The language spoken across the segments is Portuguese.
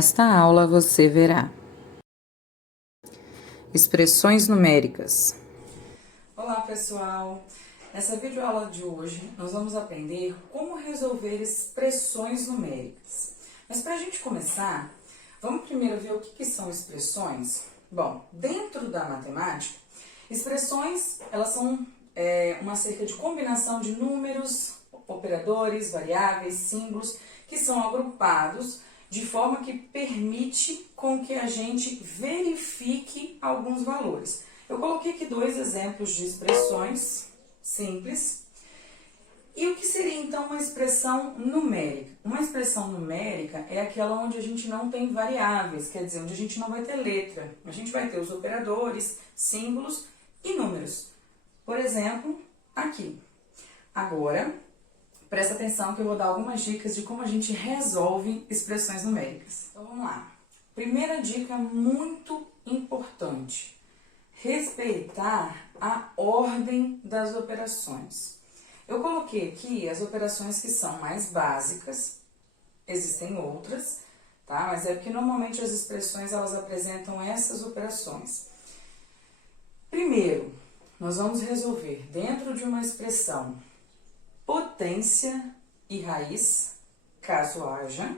Nesta aula você verá expressões numéricas. Olá pessoal! Nessa videoaula de hoje nós vamos aprender como resolver expressões numéricas. Mas para a gente começar, vamos primeiro ver o que são expressões? Bom, dentro da matemática, expressões elas são uma cerca de combinação de números, operadores, variáveis, símbolos, que são agrupados de forma que permite com que a gente verifique alguns valores. Eu coloquei aqui dois exemplos de expressões simples. E o que seria então uma expressão numérica? Uma expressão numérica é aquela onde a gente não tem variáveis, quer dizer, onde a gente não vai ter letra. A gente vai ter os operadores, símbolos e números. Por exemplo, aqui. Agora, presta atenção que eu vou dar algumas dicas de como a gente resolve expressões numéricas. Então vamos lá. Primeira dica muito importante: respeitar a ordem das operações. Eu coloquei aqui as operações que são mais básicas, existem outras, tá? Mas é porque normalmente as expressões elas apresentam essas operações. Primeiro, nós vamos resolver dentro de uma expressão potência e raiz, caso haja.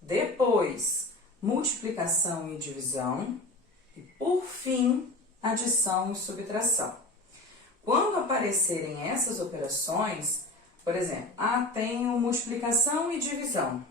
Depois, multiplicação e divisão. E, por fim, adição e subtração. Quando aparecerem essas operações, por exemplo, tenho multiplicação e divisão.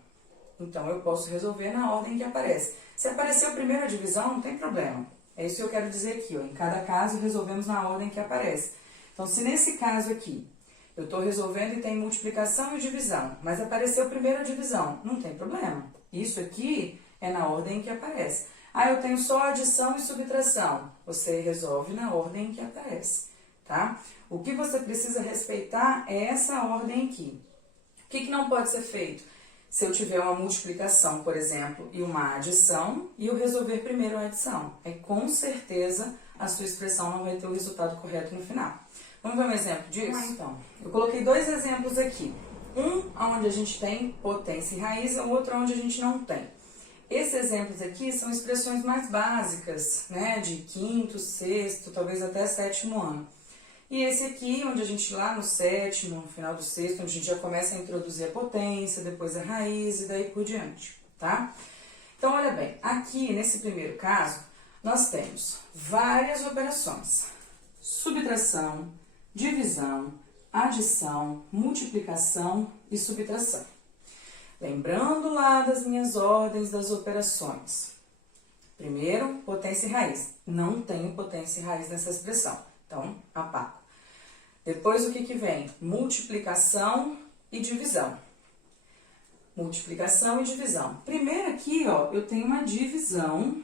Então, eu posso resolver na ordem que aparece. Se apareceu primeiro a divisão, não tem problema. É isso que eu quero dizer aqui, ó. Em cada caso, resolvemos na ordem que aparece. Então, se nesse caso aqui, eu estou resolvendo e tem multiplicação e divisão, mas apareceu primeiro a divisão, não tem problema. Isso aqui é na ordem que aparece. Eu tenho só adição e subtração. Você resolve na ordem que aparece, tá? O que você precisa respeitar é essa ordem aqui. O que não pode ser feito? Se eu tiver uma multiplicação, por exemplo, e uma adição, e eu resolver primeiro a adição, com certeza a sua expressão não vai ter o resultado correto no final. Vamos ver um exemplo disso? Então, eu coloquei dois exemplos aqui. Um onde a gente tem potência e raiz, e o outro onde a gente não tem. Esses exemplos aqui são expressões mais básicas, né? De quinto, sexto, talvez até sétimo ano. E esse aqui, onde a gente lá no sétimo, no final do sexto, onde a gente já começa a introduzir a potência, depois a raiz e daí por diante, tá? Então, olha bem, aqui nesse primeiro caso, nós temos várias operações. Subtração, divisão, adição, multiplicação e subtração. Lembrando lá das minhas ordens das operações. Primeiro, potência e raiz. Não tenho potência e raiz nessa expressão, então apago. Depois o que vem? Multiplicação e divisão. Multiplicação e divisão. Primeiro aqui, ó, eu tenho uma divisão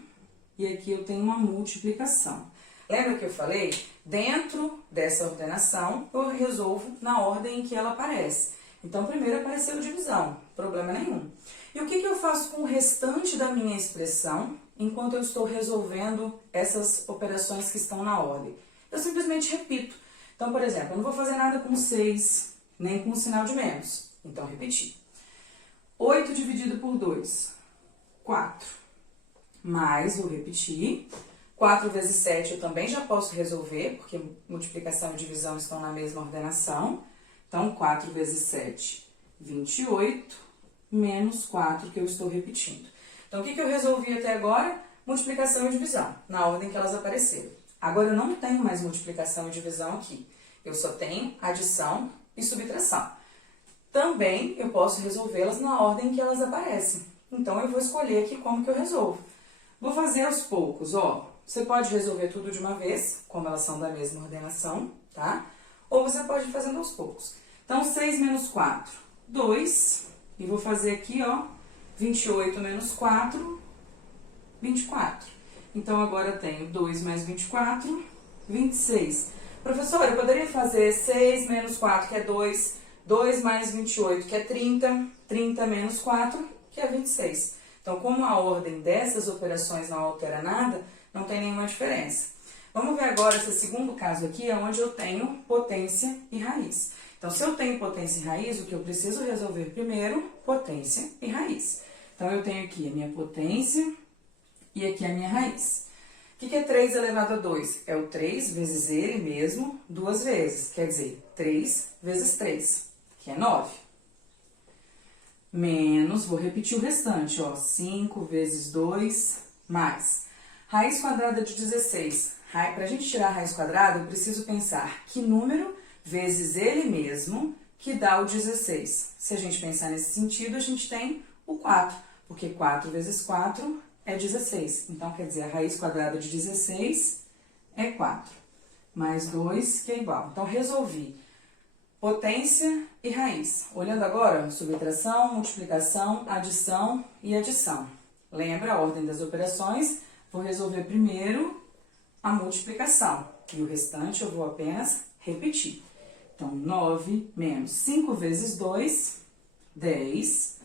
e aqui eu tenho uma multiplicação. Lembra que eu falei? Dentro dessa ordenação, eu resolvo na ordem em que ela aparece. Então, primeiro apareceu divisão, problema nenhum. E o que eu faço com o restante da minha expressão, enquanto eu estou resolvendo essas operações que estão na ordem? Eu simplesmente repito. Então, por exemplo, eu não vou fazer nada com 6, nem com o sinal de menos. Então, repetir. 8 dividido por 2, 4. Mais, vou repetir. 4 vezes 7 eu também já posso resolver, porque multiplicação e divisão estão na mesma ordenação. Então, 4 vezes 7, 28, menos 4 que eu estou repetindo. Então, o que eu resolvi até agora? Multiplicação e divisão, na ordem que elas apareceram. Agora, eu não tenho mais multiplicação e divisão aqui. Eu só tenho adição e subtração. Também eu posso resolvê-las na ordem que elas aparecem. Então, eu vou escolher aqui como que eu resolvo. Vou fazer aos poucos, ó. Você pode resolver tudo de uma vez, como elas são da mesma ordenação, tá? Ou você pode ir fazendo aos poucos. Então, 6 menos 4, 2. E vou fazer aqui, ó, 28 menos 4, 24. Então, agora eu tenho 2 mais 24, 26. Professora, eu poderia fazer 6 menos 4, que é 2, 2 mais 28, que é 30, 30 menos 4, que é 26. Então, como a ordem dessas operações não altera nada, não tem nenhuma diferença. Vamos ver agora esse segundo caso aqui, onde eu tenho potência e raiz. Então, se eu tenho potência e raiz, o que eu preciso resolver primeiro? Potência e raiz. Então, eu tenho aqui a minha potência e aqui a minha raiz. O que é 3 elevado a 2? É o 3 vezes ele mesmo, 2 vezes. Quer dizer, 3 vezes 3, que é 9. Menos, vou repetir o restante, ó, 5 vezes 2, mais. Raiz quadrada de 16. Para a gente tirar a raiz quadrada, eu preciso pensar que número vezes ele mesmo que dá o 16. Se a gente pensar nesse sentido, a gente tem o 4, porque 4 vezes 4 é 16. Então, quer dizer, a raiz quadrada de 16 é 4, mais 2, que é igual. Então, resolvi potência e raiz. Olhando agora, subtração, multiplicação, adição e adição. Lembra a ordem das operações? Vou resolver primeiro a multiplicação e o restante eu vou apenas repetir. Então, 9 menos 5 vezes 2, 10,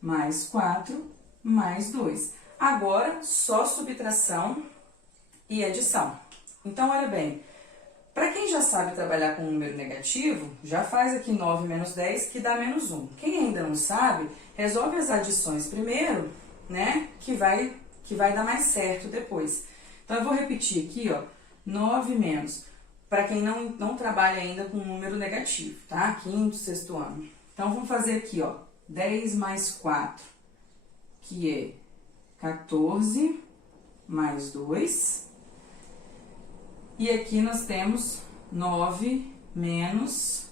mais 4, mais 2. Agora, só subtração e adição. Então, olha bem, para quem já sabe trabalhar com número negativo, já faz aqui 9 menos 10, que dá menos 1. Quem ainda não sabe, resolve as adições primeiro, né, que vai dar mais certo depois. Então, eu vou repetir aqui, ó, 9 menos, para quem não trabalha ainda com número negativo, tá? Quinto, sexto ano. Então, vamos fazer aqui, ó, 10 mais 4, que é 14, mais 2. E aqui nós temos 9 menos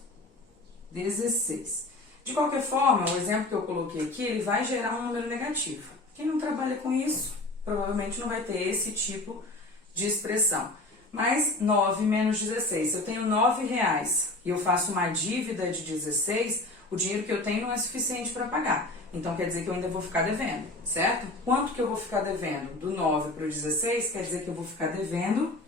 16. De qualquer forma, o exemplo que eu coloquei aqui, ele vai gerar um número negativo. Quem não trabalha com isso, provavelmente não vai ter esse tipo de expressão. Mas 9 menos 16, se eu tenho R$9 e eu faço uma dívida de 16, o dinheiro que eu tenho não é suficiente para pagar. Então, quer dizer que eu ainda vou ficar devendo, certo? Quanto que eu vou ficar devendo? Do 9 para o 16, quer dizer que eu vou ficar devendo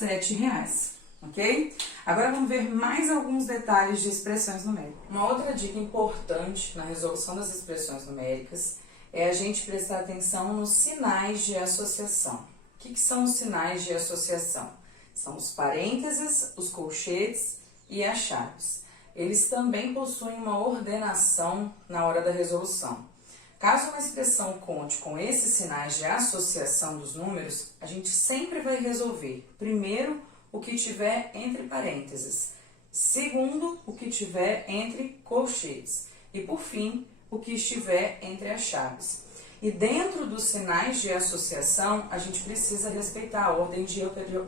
R$7, ok? Agora, vamos ver mais alguns detalhes de expressões numéricas. Uma outra dica importante na resolução das expressões numéricas é a gente prestar atenção nos sinais de associação. O que são os sinais de associação? São os parênteses, os colchetes e as chaves. Eles também possuem uma ordenação na hora da resolução. Caso uma expressão conte com esses sinais de associação dos números, a gente sempre vai resolver, primeiro, o que tiver entre parênteses, segundo, o que tiver entre colchetes e, por fim, o que estiver entre as chaves. E dentro dos sinais de associação, a gente precisa respeitar a ordem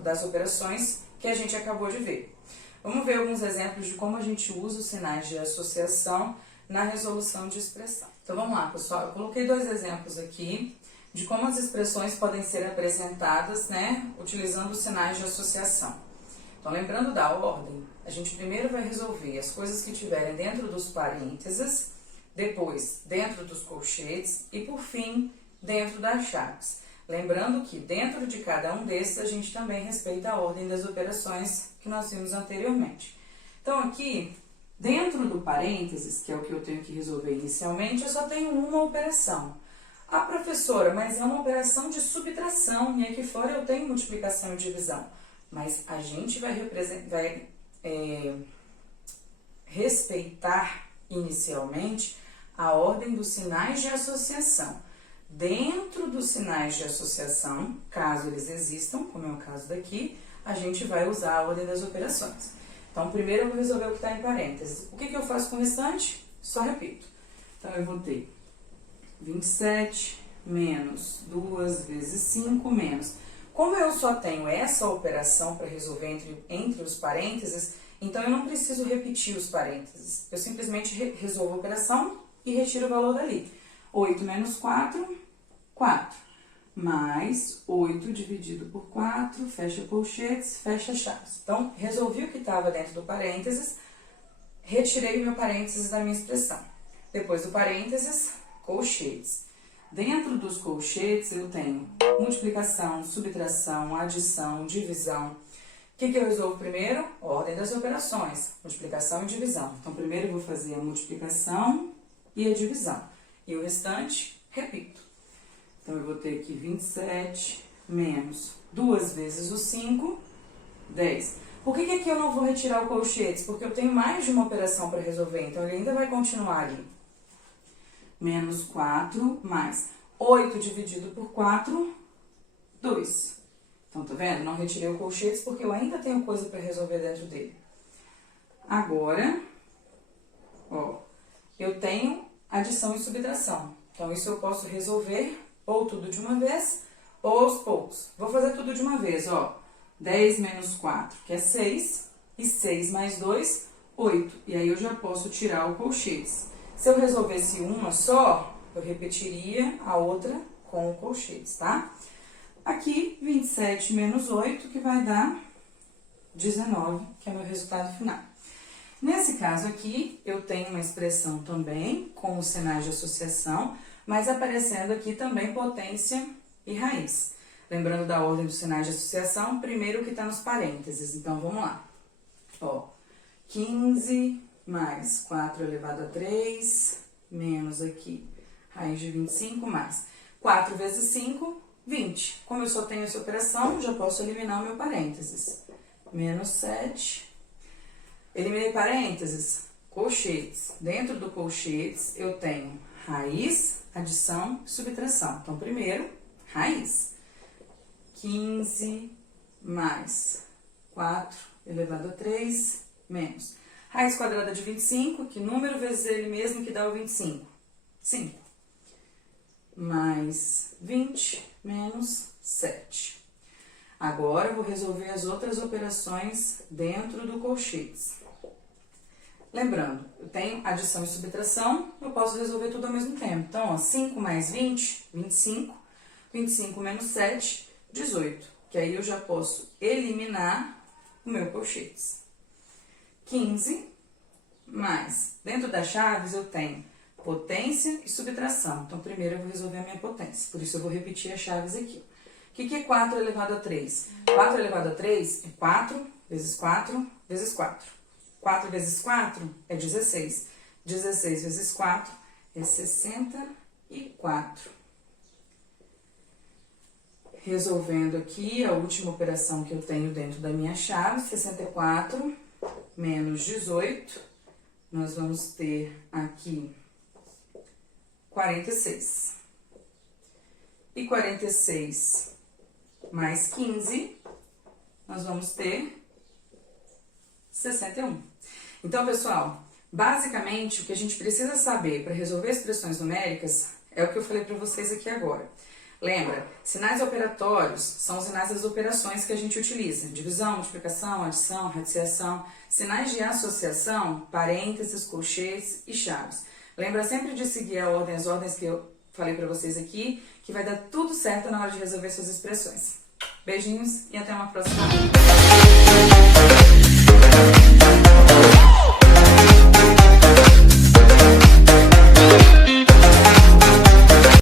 das operações que a gente acabou de ver. Vamos ver alguns exemplos de como a gente usa os sinais de associação na resolução de expressão. Então, vamos lá, pessoal. Eu coloquei 2 exemplos aqui de como as expressões podem ser apresentadas, né, utilizando os sinais de associação. Então, lembrando da ordem, a gente primeiro vai resolver as coisas que tiverem dentro dos parênteses, depois dentro dos colchetes e, por fim, dentro das chaves. Lembrando que dentro de cada um desses a gente também respeita a ordem das operações que nós vimos anteriormente. Então, aqui, dentro do parênteses, que é o que eu tenho que resolver inicialmente, eu só tenho uma operação. Ah, professora, mas é uma operação de subtração e aqui fora eu tenho multiplicação e divisão. Mas a gente vai respeitar inicialmente a ordem dos sinais de associação. Dentro dos sinais de associação, caso eles existam, como é o caso daqui, a gente vai usar a ordem das operações. Então, primeiro eu vou resolver o que está em parênteses. O que eu faço com o restante? Só repito. Então, eu vou ter 27 menos 2 vezes 5 menos. Como eu só tenho essa operação para resolver entre os parênteses, então eu não preciso repetir os parênteses. Eu simplesmente resolvo a operação e retiro o valor dali. 8 menos 4, 4. Mais 8 dividido por 4, fecha colchetes, fecha chaves. Então, resolvi o que estava dentro do parênteses, retirei o meu parênteses da minha expressão. Depois do parênteses, colchetes. Dentro dos colchetes eu tenho multiplicação, subtração, adição, divisão. O que eu resolvo primeiro? Ordem das operações, multiplicação e divisão. Então, primeiro eu vou fazer a multiplicação e a divisão. E o restante, repito. Então, eu vou ter aqui 27 menos 2 vezes o 5, 10. Por que aqui eu não vou retirar o colchetes? Porque eu tenho mais de uma operação para resolver, então ele ainda vai continuar ali. menos 4 mais 8 dividido por 4, 2. Então, tá vendo? Não retirei o colchetes porque eu ainda tenho coisa para resolver dentro dele. Agora, ó, eu tenho adição e subtração. Então, isso eu posso resolver ou tudo de uma vez ou aos poucos. Vou fazer tudo de uma vez, ó. 10 menos 4, que é 6, e 6 mais 2, 8. E aí eu já posso tirar o colchetes. Se eu resolvesse uma só, eu repetiria a outra com o colchetes, tá? Aqui, 27 menos 8, que vai dar 19, que é meu resultado final. Nesse caso aqui, eu tenho uma expressão também com os sinais de associação, mas aparecendo aqui também potência e raiz. Lembrando da ordem dos sinais de associação, primeiro o que está nos parênteses. Então, vamos lá. Ó, 15 mais 4 elevado a 3, menos aqui, raiz de 25 mais 4 vezes 5, 20. Como eu só tenho essa operação, já posso eliminar o meu parênteses. Menos 7. Eliminei parênteses, colchetes. Dentro do colchetes, eu tenho raiz, adição e subtração. Então, primeiro, raiz. 15 mais 4 elevado a 3, menos. Raiz quadrada de 25, que número vezes ele mesmo que dá o 25? 5. Mais 20 menos 7. Agora, eu vou resolver as outras operações dentro do colchetes. Lembrando, eu tenho adição e subtração, eu posso resolver tudo ao mesmo tempo. Então, ó, 5 mais 20, 25. 25 menos 7, 18. Que aí eu já posso eliminar o meu colchetes. 15 mais, dentro das chaves eu tenho potência e subtração. Então, primeiro eu vou resolver a minha potência. Por isso, eu vou repetir as chaves aqui. O que é 4 elevado a 3? 4 elevado a 3 é 4 vezes 4 vezes 4. 4 vezes 4 é 16. 16 vezes 4 é 64. Resolvendo aqui a última operação que eu tenho dentro da minha chave, 64 menos 18, nós vamos ter aqui 46. E 46 mais 15, nós vamos ter 61. Então, pessoal, basicamente o que a gente precisa saber para resolver expressões numéricas é o que eu falei para vocês aqui agora. Lembra, sinais operatórios são os sinais das operações que a gente utiliza. Divisão, multiplicação, adição, radiciação. Sinais de associação, parênteses, colchetes e chaves. Lembra sempre de seguir as ordens que eu falei para vocês aqui, que vai dar tudo certo na hora de resolver suas expressões. Beijinhos e até uma próxima aula.